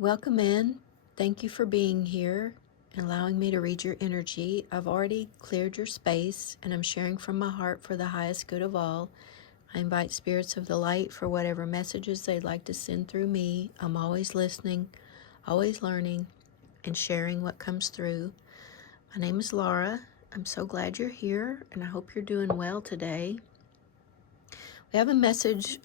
Welcome in. Thank you for being here and allowing me to read your energy. I've already cleared your space and I'm sharing from my heart for the highest good of all. I invite spirits of the light for whatever messages they'd like to send through me. I'm always listening, always learning, and sharing what comes through. My name is Laura. I'm so glad you're here and I hope you're doing well today. We have a messages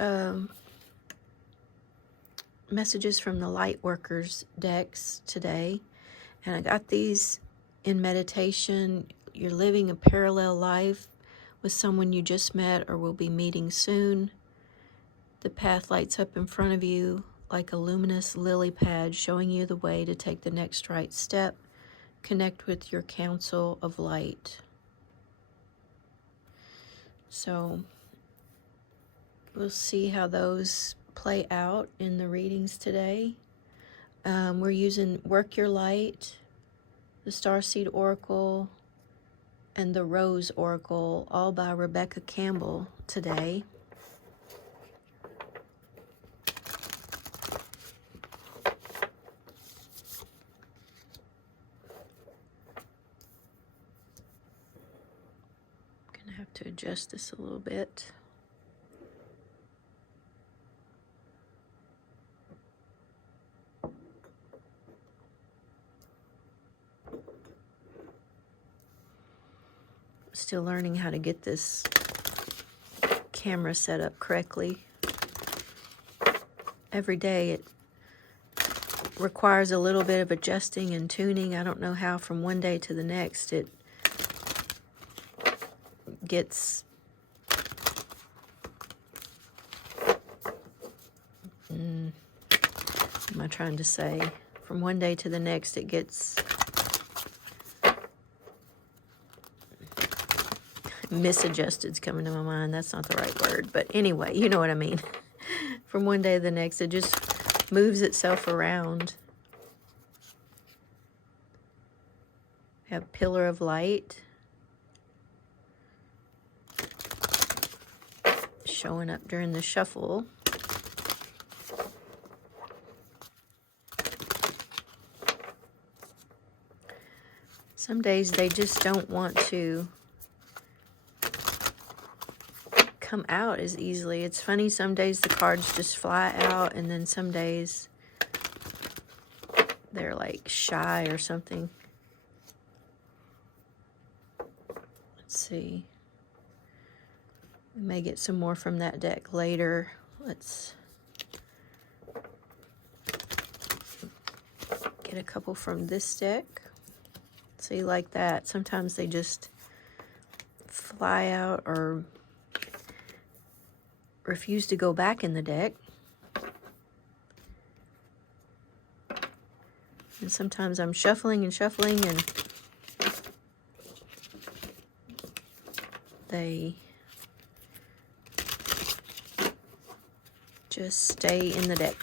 from the light workers decks today, and I got these in meditation. You're living a parallel life with someone you just met or will be meeting soon. The path lights up in front of you like a luminous lily pad, showing you the way to take the next right step. Connect with your council of light. So we'll see how those play out in the readings today. We're using Work Your Light, the Starseed Oracle, and the Rose Oracle, all by Rebecca Campbell today. I'm gonna have to adjust this a little bit. Still learning how to get this camera set up correctly. Every day it requires a little bit of adjusting and tuning. I don't know how from one day to the next it gets what am I trying to say? From one day to the next it gets misadjusted's coming to my mind. That's not the right word, but anyway, you know what I mean. From one day to the next, it just moves itself around. We have Pillar of Light showing up during the shuffle. Some days they just don't want to come out as easily. It's funny, some days the cards just fly out, and then some days they're like shy or something. Let's see. We may get some more from that deck later. Let's get a couple from this deck. See, like that. Sometimes they just fly out or refuse to go back in the deck. And sometimes I'm shuffling and they just stay in the deck.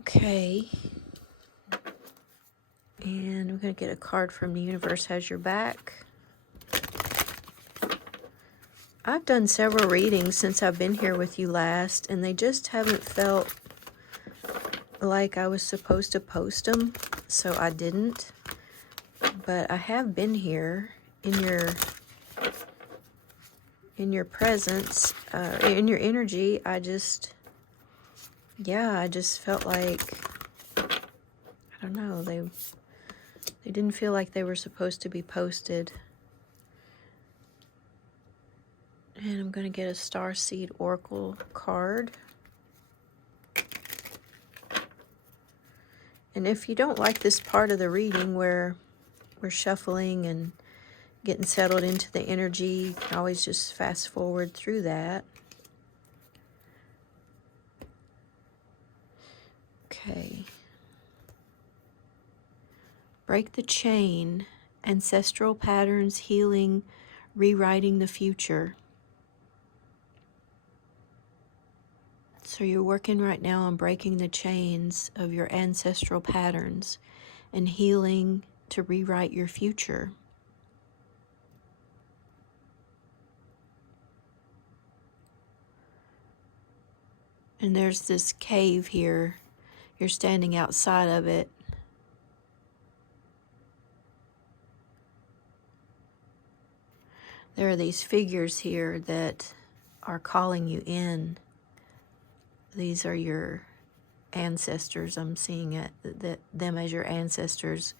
Okay, and I'm going to get a card from the universe has your back. I've done several readings since I've been here with you last, and they just haven't felt like I was supposed to post them, so I didn't. But I have been here in your presence, in your energy. I just felt like, I don't know, they didn't feel like they were supposed to be posted. And I'm going to get a Starseed Oracle card. And if you don't like this part of the reading where we're shuffling and getting settled into the energy, you can always just fast forward through that. Okay. Break the chain, ancestral patterns, healing, rewriting the future. So you're working right now on breaking the chains of your ancestral patterns and healing to rewrite your future. And there's this cave here. You're standing outside of it. There are these figures here that are calling you in. These are your ancestors. I'm seeing it, them as your ancestors.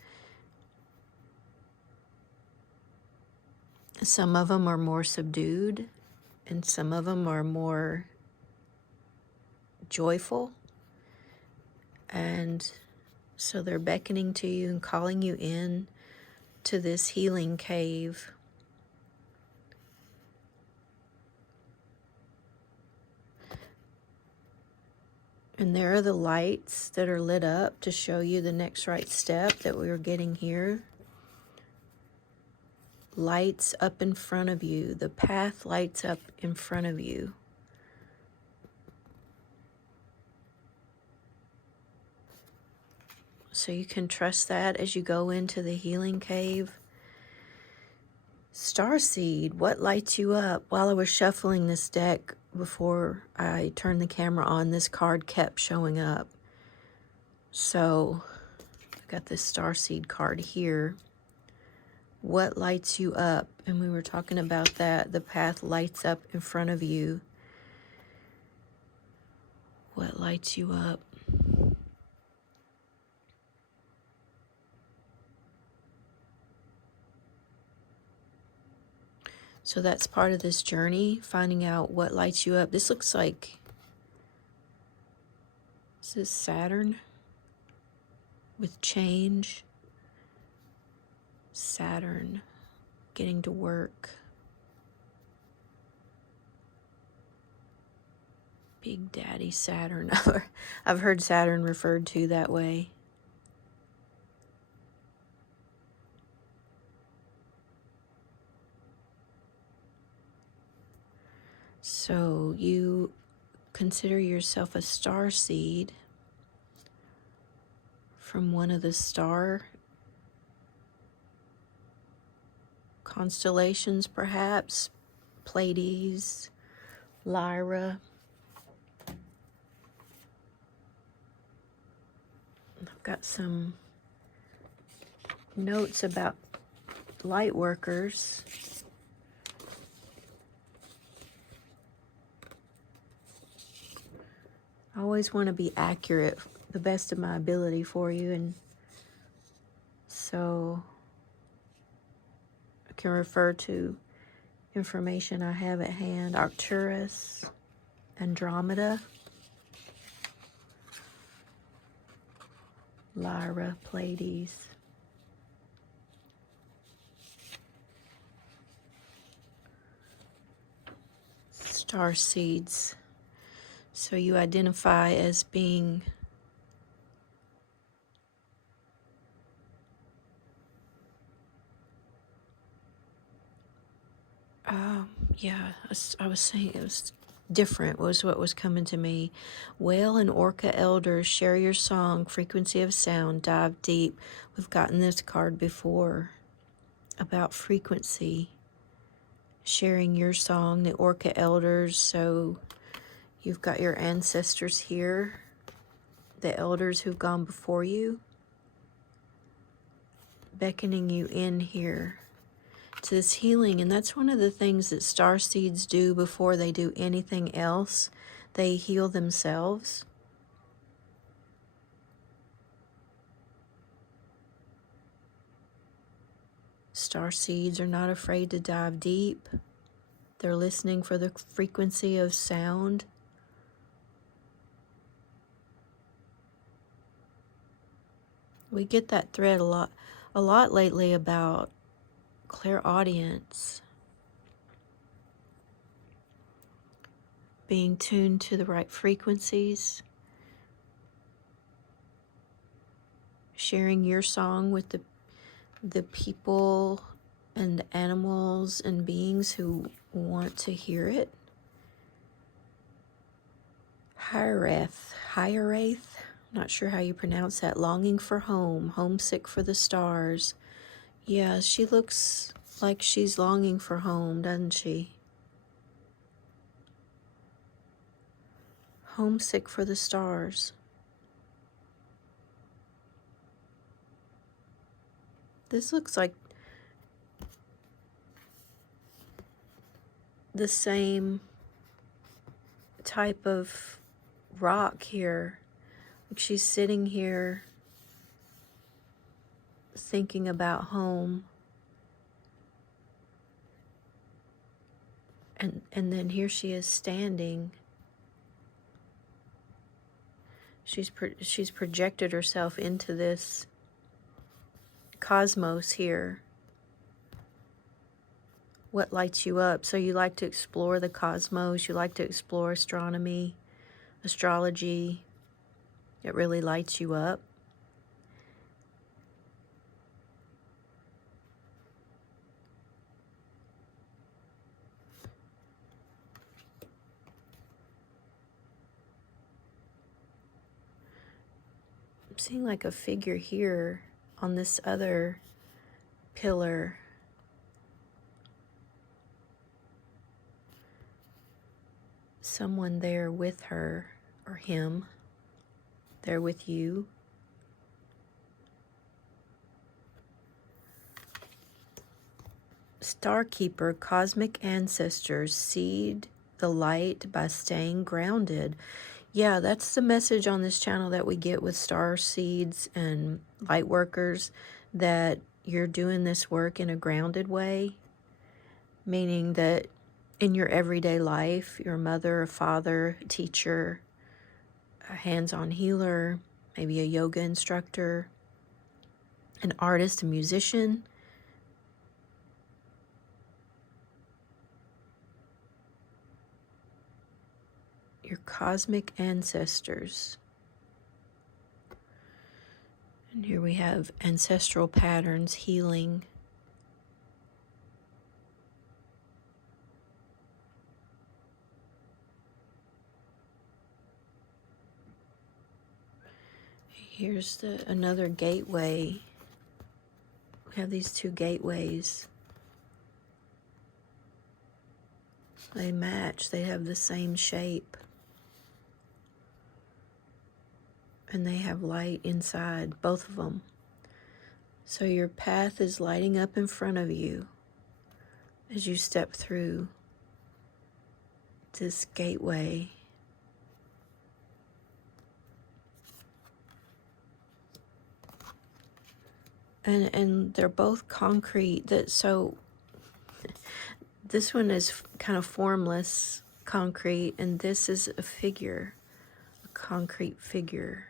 Some of them are more subdued, and some of them are more joyful. And so they're beckoning to you and calling you in to this healing cave. And there are the lights that are lit up to show you the next right step that we were getting here. Lights up in front of you. The path lights up in front of you. So you can trust that as you go into the healing cave. Starseed, what lights you up? While I was shuffling this deck before I turned the camera on, this card kept showing up. So I got this Starseed card here. What lights you up? And we were talking about that. The path lights up in front of you. What lights you up? So that's part of this journey, finding out what lights you up. This looks like, is this Saturn with change? Saturn getting to work. Big Daddy Saturn. I've heard Saturn referred to that way. So you consider yourself a star seed from one of the star constellations, perhaps Pleiades, Lyra. I've got some notes about light workers. I always want to be accurate, the best of my ability for you, and so I can refer to information I have at hand. Arcturus, Andromeda, Lyra, Pleiades. Star seeds. So you identify as being I was saying it was different was what was coming to me. Whale and orca elders, share your song, frequency of sound, dive deep. We've gotten this card before about frequency, sharing your song, the orca elders. So you've got your ancestors here, the elders who've gone before you, beckoning you in here to this healing. And that's one of the things that star seeds do before they do anything else. They heal themselves. Star seeds are not afraid to dive deep. They're listening for the frequency of sound. We get that thread a lot lately about clairaudience, being tuned to the right frequencies, sharing your song with the people and animals and beings who want to hear it. Hiraeth, not sure how you pronounce that, longing for home, homesick for the stars. Yeah, she looks like she's longing for home, doesn't she? Homesick for the stars. This looks like the same type of rock here. Like she's sitting here thinking about home. And then here she is standing. She's projected herself into this cosmos here. What lights you up? So you like to explore the cosmos, you like to explore astronomy, astrology. It really lights you up. I'm seeing like a figure here on this other pillar. Someone there with her, or him, there with you. Starkeeper, cosmic ancestors, seed the light by staying grounded. Yeah, that's the message on this channel that we get with star seeds and light workers, that you're doing this work in a grounded way, meaning that in your everyday life, your mother, a father, a teacher, a hands-on healer, maybe a yoga instructor, an artist, a musician, your cosmic ancestors. And here we have ancestral patterns, healing. Here's another gateway. We have these two gateways. They match, they have the same shape. And they have light inside, both of them. So your path is lighting up in front of you as you step through this gateway. And they're both concrete. So this one is kind of formless concrete, and this is a figure, a concrete figure.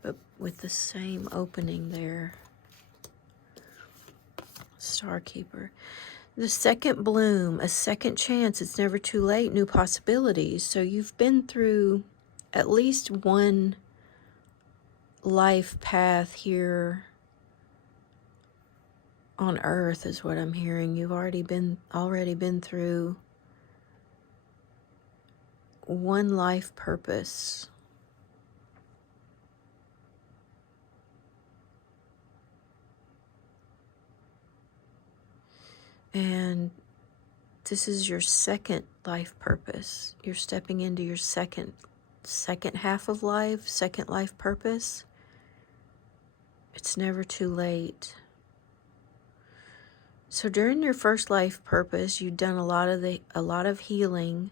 But with the same opening there. Starkeeper. The second bloom, a second chance. It's never too late. New possibilities. So you've been through at least one life path here on earth is what I'm hearing. You've already been through one life purpose. And this is your second life purpose. You're stepping into your second half of life, second life purpose. It's never too late. So during your first life purpose, you've done a lot of healing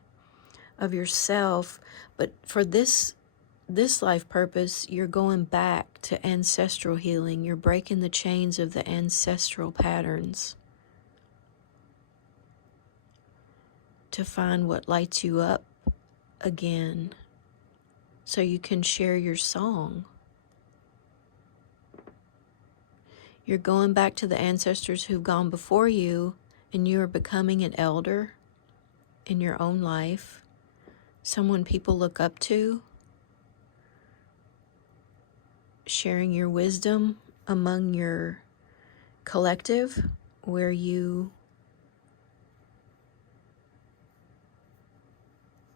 of yourself, but for this life purpose, you're going back to ancestral healing. You're breaking the chains of the ancestral patterns to find what lights you up again, so you can share your song. You're going back to the ancestors who've gone before you, and you are becoming an elder in your own life, someone people look up to, sharing your wisdom among your collective, where you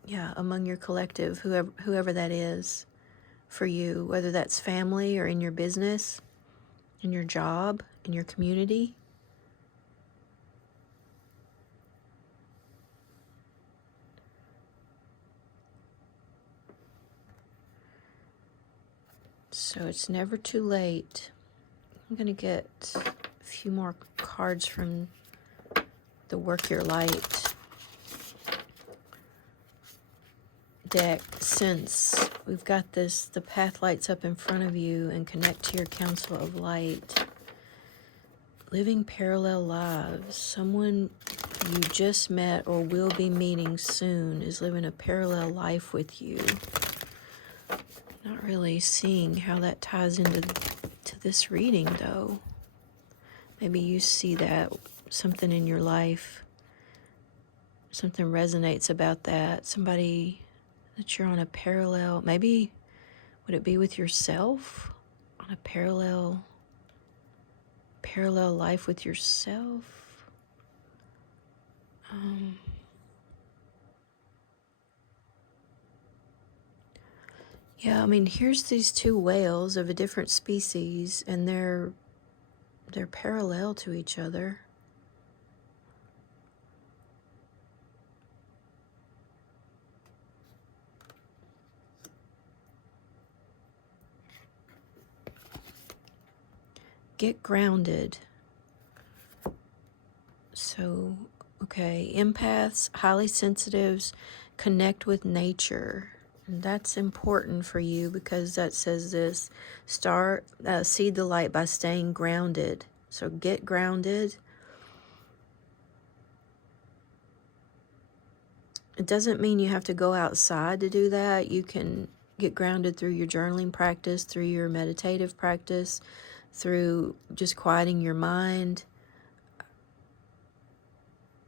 yeah, among your collective, whoever that is for you, whether that's family or in your business, in your job, in your community. So it's never too late. I'm going to get a few more cards from the Work Your Light deck, since we've got this, the path lights up in front of you, and connect to your council of light. Living parallel lives. Someone you just met or will be meeting soon is living a parallel life with you. Not really seeing how that ties into this reading, though. Maybe you see that, something in your life, something resonates about that. Somebody that you're on a parallel, maybe, would it be with yourself? On a parallel life with yourself? Yeah, I mean, here's these two whales of a different species, and they're parallel to each other. Get grounded. So, okay, empaths, highly sensitives, connect with nature. And that's important for you because that says this: seed the light by staying grounded. So get grounded. It doesn't mean you have to go outside to do that. You can get grounded through your journaling practice, through your meditative practice, through just quieting your mind.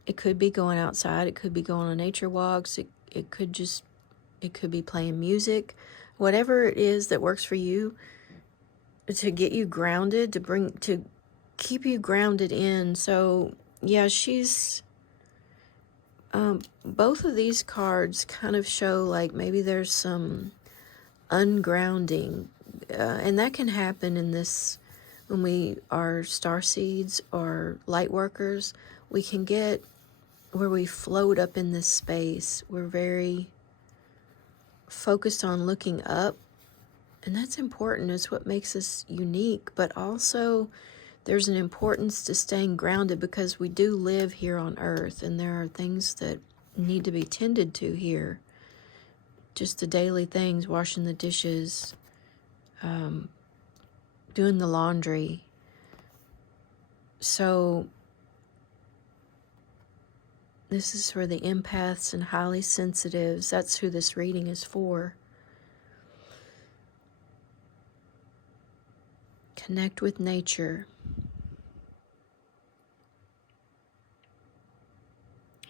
It could be going outside. It could be going on nature walks. It could be playing music. Whatever it is that works for you to get you grounded, to keep you grounded in. So yeah, she's both of these cards kind of show like maybe there's some ungrounding, and that can happen in this when we are star seeds or light workers. We can get where we float up in this space. We're very focused on looking up, and that's important. It's what makes us unique, but also there's an importance to staying grounded because we do live here on earth, and there are things that need to be tended to here. Just the daily things, washing the dishes, doing the laundry. So this is for the empaths and highly sensitives. That's who this reading is for. Connect with nature.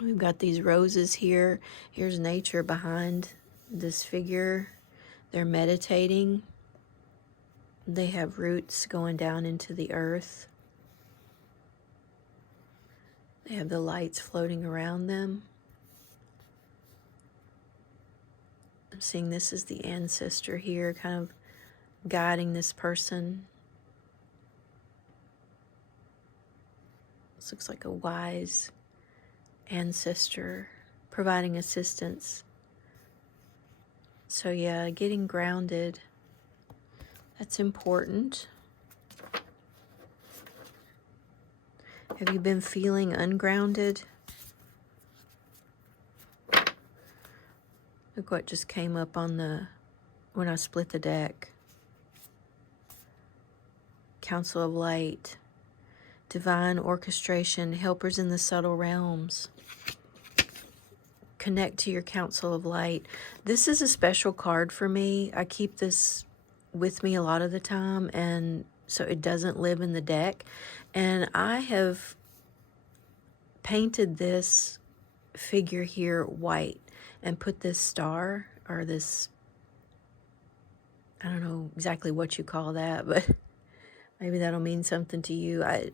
We've got these roses here. Here's nature behind this figure. They're meditating. They have roots going down into the earth. They have the lights floating around them. I'm seeing this is the ancestor here, kind of guiding this person. This looks like a wise ancestor providing assistance. So yeah, getting grounded, that's important. Have you been feeling ungrounded? Look what just came up on when I split the deck. Council of Light, divine orchestration, helpers in the subtle realms. Connect to your Council of Light. This is a special card for me. I keep this with me a lot of the time, and so it doesn't live in the deck. And I have painted this figure here white and put this star, or this, I don't know exactly what you call that, but maybe that'll mean something to you. I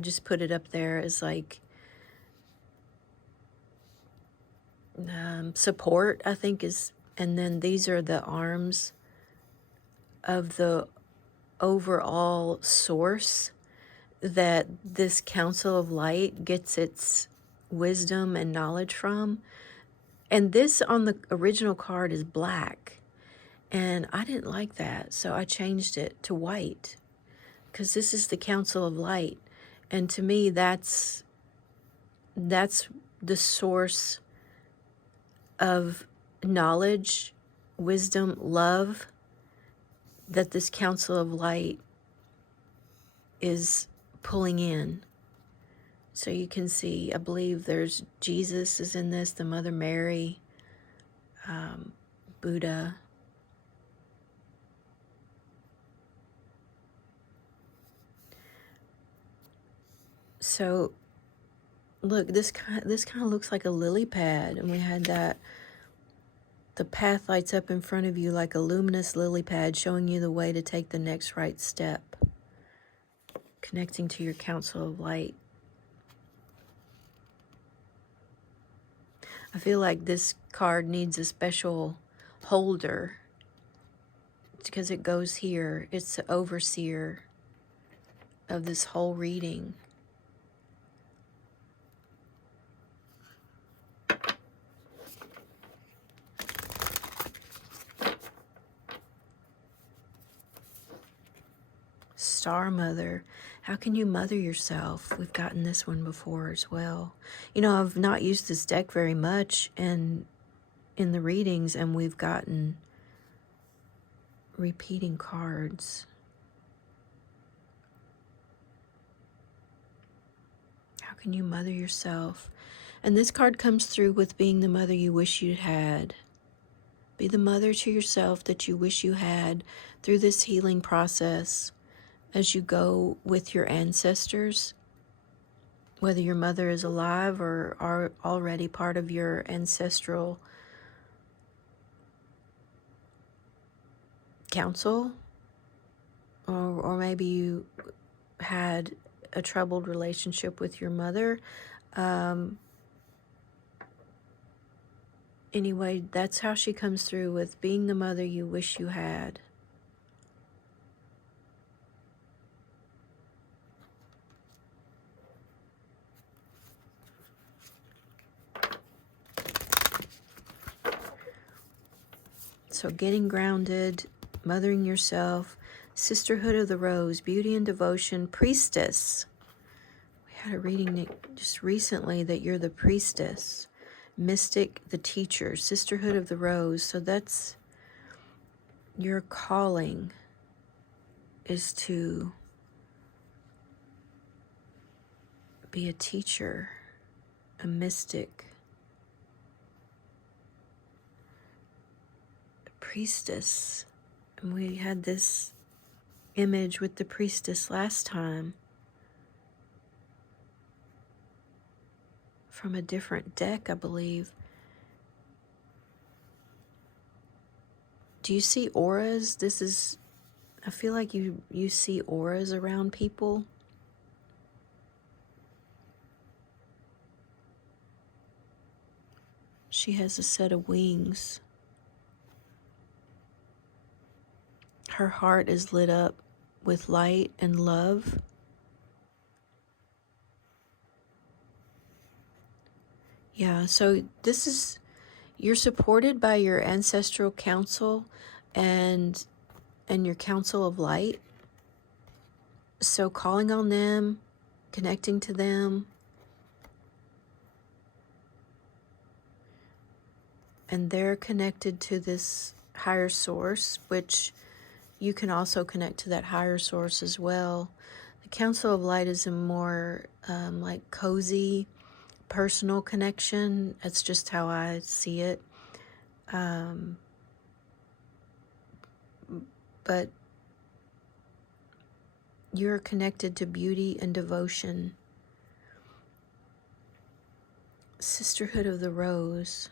just put it up there as like support, I think is, and then these are the arms of the overall source that this Council of Light gets its wisdom and knowledge from. And this on the original card is black. And I didn't like that, so I changed it to white because this is the Council of Light. And to me, that's the source of knowledge, wisdom, love that this Council of Light is pulling in. So you can see, I believe there's Jesus is in this, the Mother Mary, Buddha. So look, this kind of looks like a lily pad, and we had that. The path lights up in front of you like a luminous lily pad, showing you the way to take the next right step, connecting to your Council of Light. I feel like this card needs a special holder because it goes here. It's the overseer of this whole reading. Star Mother. How can you mother yourself? We've gotten this one before as well. You know, I've not used this deck very much in the readings, and we've gotten repeating cards. How can you mother yourself? And this card comes through with being the mother you wish you had. Be the mother to yourself that you wish you had through this healing process as you go with your ancestors, whether your mother is alive or are already part of your ancestral council, or maybe you had a troubled relationship with your mother. Anyway, that's how she comes through with being the mother you wish you had. So getting grounded, mothering yourself, Sisterhood of the Rose, Beauty and Devotion, Priestess. We had a reading just recently that you're the priestess. Mystic, the teacher, Sisterhood of the Rose. So that's your calling, is to be a teacher, a mystic, a priestess. And we had this image with the priestess last time from a different deck, I believe. Do you see auras? This is, I feel like you see auras around people. She has a set of wings. Her heart is lit up with light and love. Yeah, so this is, you're supported by your ancestral council and your Council of Light. So calling on them, connecting to them, and they're connected to this higher source, which you can also connect to that higher source as well. The Council of Light is a more like cozy, personal connection. That's just how I see it. But you're connected to beauty and devotion. Sisterhood of the Rose.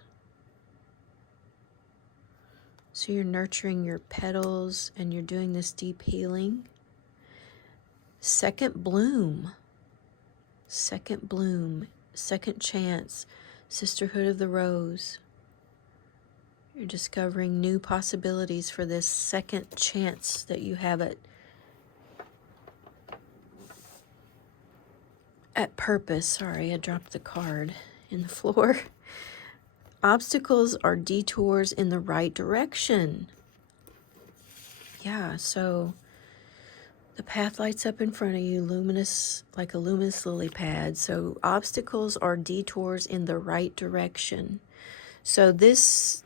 So you're nurturing your petals and you're doing this deep healing. Second bloom, second chance. Sisterhood of the Rose. You're discovering new possibilities for this second chance that you have at purpose. Sorry, I dropped the card in the floor. Obstacles are detours in the right direction. Yeah, so the path lights up in front of you, luminous, like a luminous lily pad. So obstacles are detours in the right direction. So this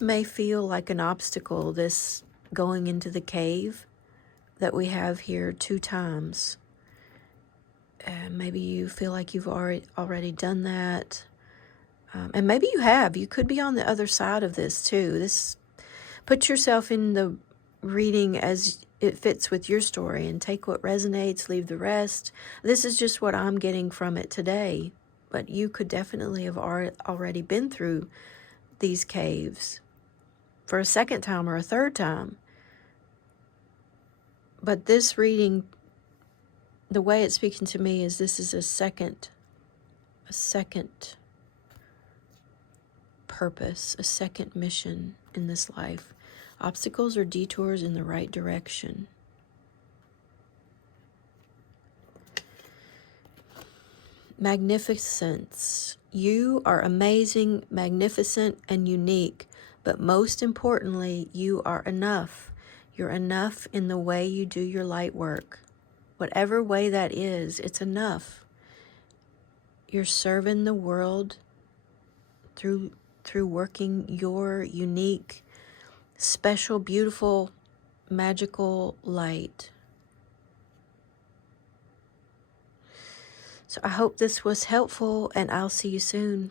may feel like an obstacle, this going into the cave that we have here 2 times. Maybe you feel like you've already done that. And maybe you have. You could be on the other side of this too. Put yourself in the reading as it fits with your story and take what resonates, leave the rest. This is just what I'm getting from it today. But you could definitely have already been through these caves for a second time or a third time. But this reading, the way it's speaking to me is this is a second purpose, a second mission in this life. Obstacles or detours in the right direction. Magnificence. You are amazing, magnificent, and unique, but most importantly, you are enough. You're enough in the way you do your light work. Whatever way that is, it's enough. You're serving the world through working your unique, special, beautiful, magical light. So I hope this was helpful, and I'll see you soon.